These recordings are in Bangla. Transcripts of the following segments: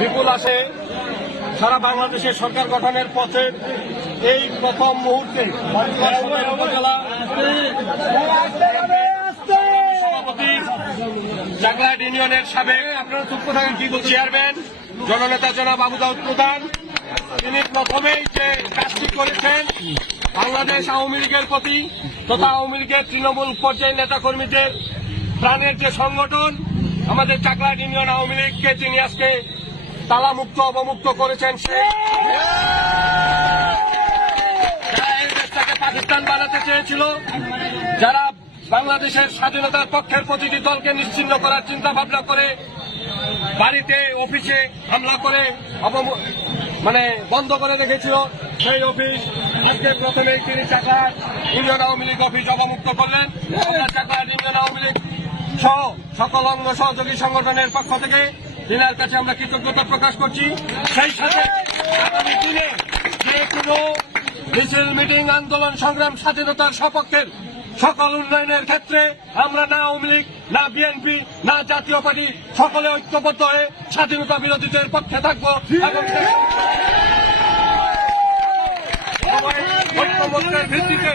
বিপুল আসে। সারা বাংলাদেশের সরকার গঠনের পথে এই প্রথম মুহূর্তে উপজেলা চাকলাট ইউনিয়নের সাবেক আপনারা চুপ থাকেন, কি চেয়ারম্যান, জননেতা জনাব আবু দাউদ প্রধান। তিনি প্রথমেই যে কাজটি করেছেন, বাংলাদেশ আওয়ামী লীগের প্রতি তথা আওয়ামী লীগের তৃণমূল পর্যায়ের নেতা কর্মীদের প্রাণের যে সংগঠন আমাদের চাকলাট ইউনিয়ন আওয়ামী লীগকে তিনি আজকে তালামুক্ত, অবমুক্ত করেছেন দেশটাকে পাকিস্তান বানাতে চেয়েছিল, যারা বাংলাদেশের স্বাধীনতার পক্ষের প্রতিটি দলকে নিশ্চিন্ন করার চিন্তা ভাবনা করে বাড়িতে, অফিসে হামলা করে মানে বন্ধ করে রেখেছিল, সেই অফিস আজকে প্রথমেই তিনি চাকরা ইউনিয়ন আওয়ামী লীগ অফিস অবমুক্ত করলেন। চাকরা ইউনিয়ন আওয়ামী লীগ সহ সকল অঙ্গ সহযোগী সংগঠনের পক্ষ থেকে তিনার কাছে আমরা কৃতজ্ঞতা প্রকাশ করছি। সেই সাথে আগামী দিনে যে কোনো মিছিল, মিটিং, আন্দোলন, সংগ্রাম, স্বাধীনতার সপক্ষের সকল উন্নয়নের ক্ষেত্রে আমরা না আওয়ামী লীগ, না বিএনপি, না জাতীয় পার্টি সকলে ঐক্যবদ্ধ হয়ে স্বাধীনতা বিরোধীদের পক্ষে থাকব ভিত্তিতে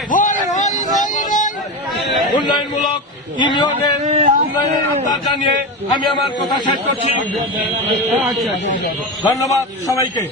উন্নয়নমূলক ইউনিয়নের উন্নয়নের আহ্বান জানিয়ে আমি আমার কথা শেষ করছি। ধন্যবাদ সবাইকে।